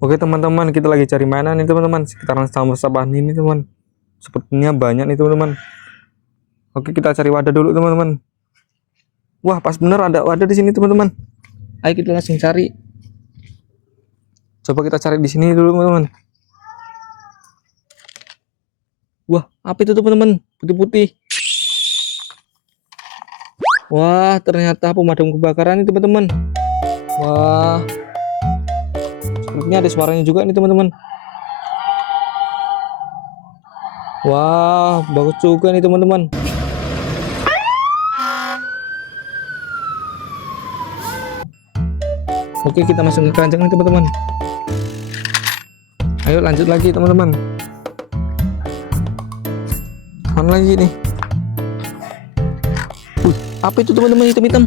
Oke teman-teman, kita lagi cari mainan nih teman-teman, sekitaran sawah ini teman. Sepertinya banyak nih teman-teman. Oke, kita cari wadah dulu teman-teman. Wah, pas bener ada wadah di sini teman-teman. Ayo kita langsung cari. Coba kita cari di sini dulu teman-teman. Wah, apa itu teman-teman? Putih-putih. Wah, ternyata pemadam kebakaran nih teman-teman. Wah, sepertinya ada suaranya juga nih teman-teman. Wah, bagus juga nih teman-teman. Oke, kita masuk ke keranjang nih teman-teman. Ayo lanjut lagi teman-teman. Mana lagi nih? Apa itu teman-teman, hitam-hitam?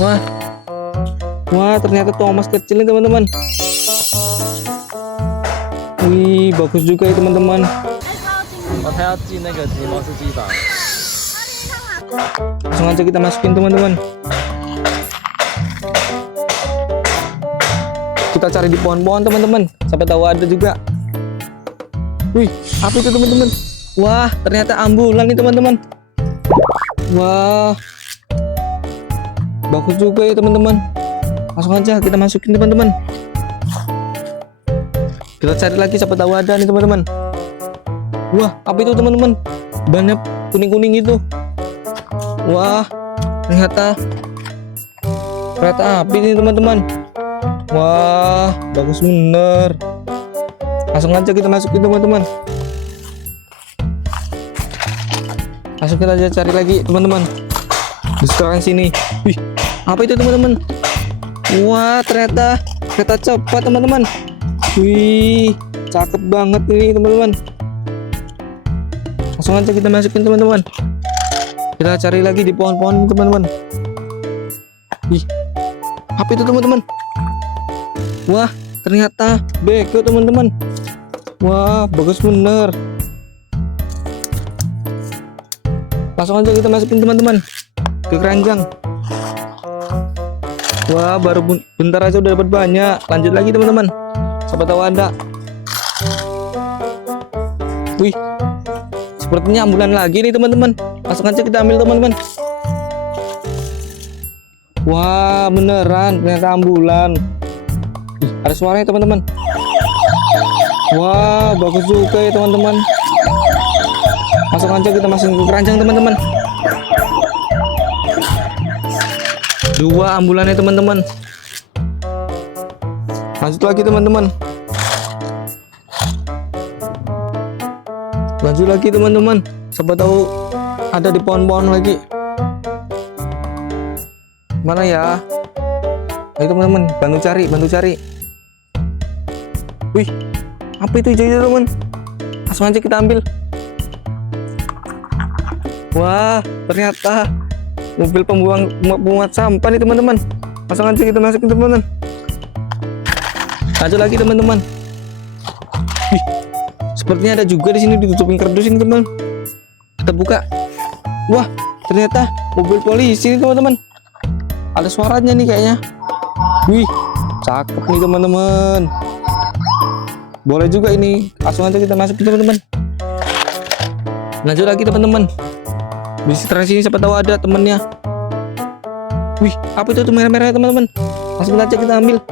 Wah, wah, ternyata Thomas kecil nih teman-teman. Wih, bagus juga ya teman-teman. Langsung aja kita masukin teman-teman. Kita cari di pohon-pohon teman-teman, sampai tahu ada juga. Wih, apa itu teman-teman? Wah, ternyata ambulan nih teman-teman. Wah, bagus juga ya teman-teman. Langsung aja kita masukin teman-teman. Kita cari lagi, siapa tahu ada nih teman-teman. Wah, apa itu teman-teman? Banyak kuning-kuning gitu. Wah, ternyata kereta api nih teman-teman. Wah, bagus bener. Langsung aja kita masukin teman-teman. Langsung kita aja cari lagi teman-teman. Di sekarang sini. Wih, apa itu teman-teman? Wah, ternyata kereta cepat teman-teman. Wih, cakep banget ini teman-teman. Langsung aja kita masukin teman-teman. Kita cari lagi di pohon-pohon teman-teman. Ih, apa itu teman-teman? Wah, ternyata beko teman-teman. Wah, bagus bener. Langsung aja kita masukin teman-teman ke keranjang. Wah, baru bentar aja udah dapat banyak. Lanjut lagi teman-teman, siapa tahu ada. Wih, sepertinya ambulan lagi nih teman-teman. Langsung aja kita ambil teman-teman. Wah, beneran ternyata ambulan. Ih, ada suaranya teman-teman. Wah, bagus juga ya teman-teman. Langsung aja kita masukin ke keranjang teman-teman. Dua ambulannya teman-teman. Lanjut lagi teman-teman. Lanjut lagi teman-teman. Siapa tahu ada di pohon-pohon lagi. Mana ya? Ayo teman-teman, bantu cari, bantu cari. Wih, apa itu hijau-hijau teman? Langsung aja kita ambil. Wah, ternyata mobil pemuat sampah nih teman-teman. Langsung aja kita masukin teman-teman. Lanjut lagi teman-teman. Wih, sepertinya ada juga di sini ditutupin kardus ini teman. Kita buka. Wah, ternyata mobil polisi nih teman-teman. Ada suaranya nih kayaknya. Wih, cakep nih teman-teman. Boleh juga ini. Langsung aja kita masukin teman-teman. Lanjut lagi teman-teman. Di sekitar sini siapa tahu ada temennya. Wih, apa itu tuh merah-merah teman-teman? Langsung aja kita ambil.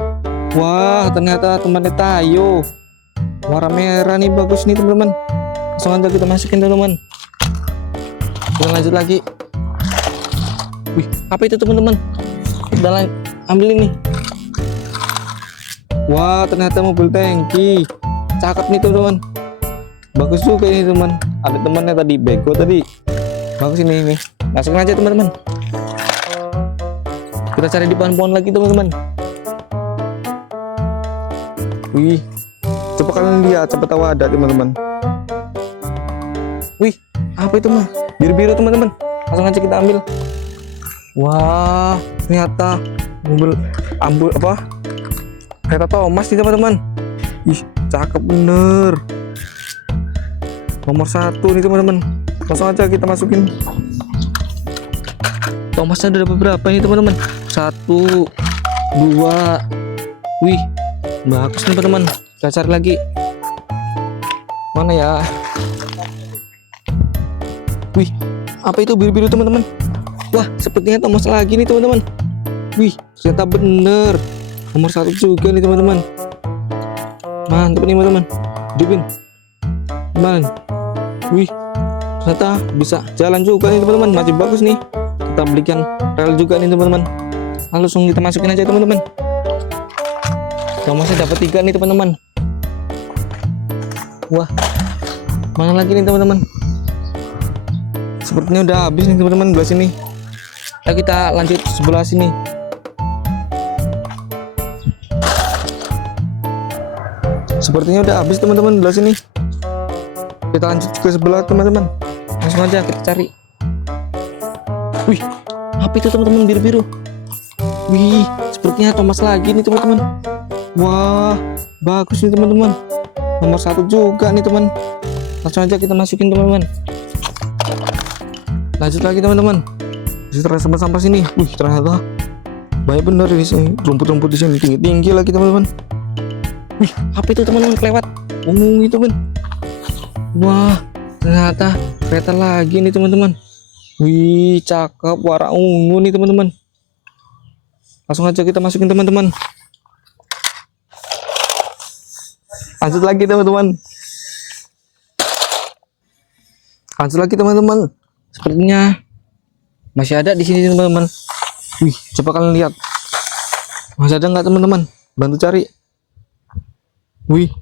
Wah, ternyata temannya Tayo. Warna merah nih, bagus nih teman-teman. Langsung aja kita masukin teman-teman. Kita lanjut lagi. Wih, apa itu teman-teman? Kita ambil ini. Wah, ternyata mobil tangki. Cakep nih teman-teman. Bagus juga ini teman. Ada temannya tadi bego tadi. Bagus ini. Langsung aja teman-teman. Kita cari di pohon-pohon lagi teman-teman. Wih, coba kalian lihat, coba tahu ada teman-teman. Wih, apa itu mah? Biru-biru teman-teman. Langsung aja kita ambil. Wah, ternyata mobil kereta Thomas nih teman-teman. Ih, cakep bener. Nomor 1 nih teman-teman. Langsung aja kita masukin. Thomasnya ada berapa ini teman-teman? 1, 2. Wih, bagus nih teman-teman. Kita cari lagi. Mana ya? Wih, apa itu biru-biru teman-teman? Wah, sepertinya Thomas lagi nih teman-teman. Wih, ternyata bener. Nomor 1 juga nih teman-teman. Mantap nih teman-teman. Hidupin. Man. Wih, ternyata bisa jalan juga nih teman-teman. Masih bagus nih. Kita belikan rel juga nih teman-teman. Langsung kita masukin aja teman-teman. Thomasnya dapat 3 nih teman-teman. Wah, mana lagi nih teman-teman? Sepertinya udah habis nih teman-teman belah sini. Nah, kita lanjut sebelah sini. Sepertinya udah habis teman-teman belah sini. Kita lanjut ke sebelah teman-teman. Langsung aja kita cari. Wih, apa itu teman-teman biru-biru? Wih, sepertinya Thomas lagi nih teman-teman. Wah, bagus nih teman-teman. Nomor 1 juga nih teman. Langsung aja kita masukin teman-teman. Lanjut lagi teman-teman. Di sampah-sampah sini. Wih, ternyata banyak bener di sini. Rumput-rumput di sini tinggi-tinggi lagi teman-teman. Wih, apa itu teman-teman kelewat? Ungu itu kan. Wah, ternyata kereta lagi nih teman-teman. Wih, cakep, warna ungu nih teman-teman. Langsung aja kita masukin teman-teman. Lanjut lagi teman-teman. Lanjut lagi teman-teman. Sepertinya masih ada di sini teman-teman. Wih, coba kalian lihat. Masih ada nggak teman-teman? Bantu cari. Wih.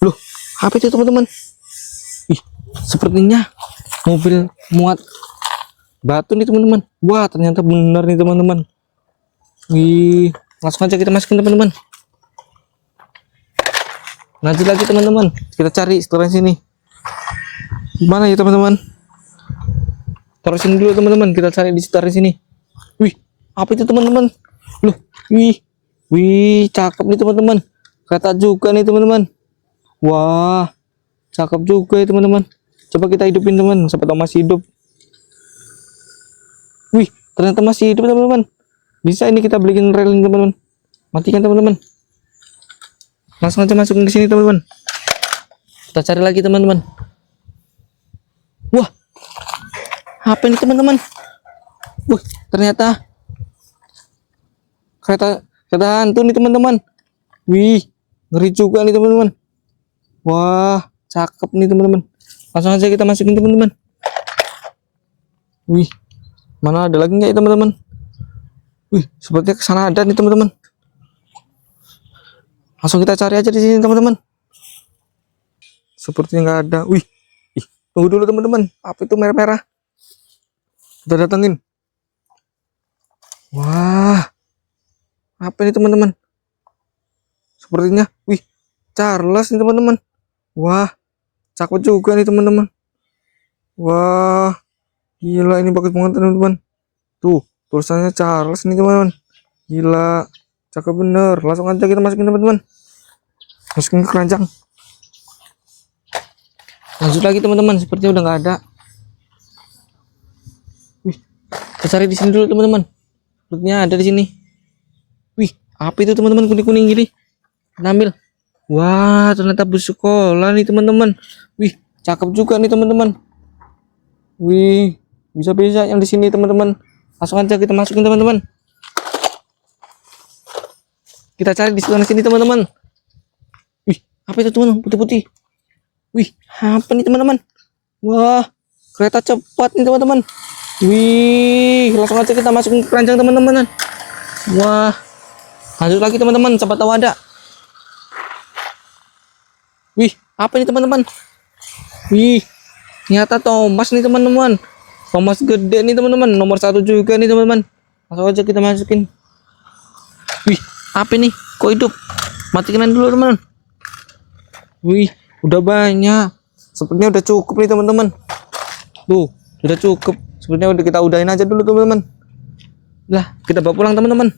Loh, apa itu teman-teman? Ih, sepertinya mobil muat batu nih teman-teman. Wah, ternyata benar nih teman-teman. Wih, langsung aja kita masukin teman-teman. Lanjut lagi teman-teman. Kita cari setelah sini. Mana ya teman-teman? Terusin dulu teman-teman. Kita cari di sekitar sini. Wih, apa itu teman-teman? Loh, wih, cakep nih teman-teman. Kata juga nih teman-teman. Wah, cakep juga ya teman-teman. Coba kita hidupin teman. Siapa tahu masih hidup. Wih, ternyata masih hidup teman-teman. Bisa ini kita beliin rel teman-teman. Matikan teman-teman. Langsung aja masukin ke sini teman-teman. Kita cari lagi teman-teman. Wah, apa ini teman-teman? Wah, ternyata kereta hantu nih teman-teman. Wih, ngeri juga nih teman-teman. Wah, cakep nih teman-teman. Langsung aja kita masukin teman-teman. Wih, mana ada lagi nggak ya teman-teman? Wih, sepertinya kesana ada nih teman-teman. Langsung kita cari aja di sini teman-teman. Sepertinya nggak ada. Wih, tunggu dulu teman-teman. Apa itu merah-merah? Kita datengin. Wah, apa ini teman-teman? Sepertinya, wih, Charles nih teman-teman. Wah, cakep juga nih teman-teman. Wah, gila ini bagus banget teman-teman. Tuh, tulisannya Charles nih teman-teman. Gila, cakep bener. Langsung aja kita masukin teman-teman. Masukin ke keranjang. Lanjut lagi teman-teman. Sepertinya udah nggak ada. Wih, kita cari di sini dulu teman-teman. Sepertinya ada di sini. Wih, apa itu teman-teman kuning-kuning gini? Kita ambil. Wah, ternyata bus sekolah nih teman-teman. Wih, cakep juga nih teman-teman. Wih, bisa-bisa yang di sini teman-teman. Langsung aja kita masukin teman-teman. Kita cari di sebelah sini teman-teman. Wih, apa itu teman-teman? Putih-putih. Wih, apa nih teman-teman? Wah, kereta cepat nih teman-teman. Wih, langsung aja kita masukin ke keranjang teman-teman. Wah, lanjut lagi teman-teman. Siapa tahu ada. Wih, apa ini teman-teman? Wih, ternyata Thomas nih teman-teman. Thomas gede nih teman-teman. Nomor 1 juga nih teman-teman. Langsung aja kita masukin. Wih, apa ini? Kok hidup? Matikan dulu teman-teman. Wih, udah banyak. Sepertinya udah cukup nih teman-teman. Tuh, udah cukup. Sepertinya udah kita udahin aja dulu teman-teman. Lah, kita bawa pulang teman-teman.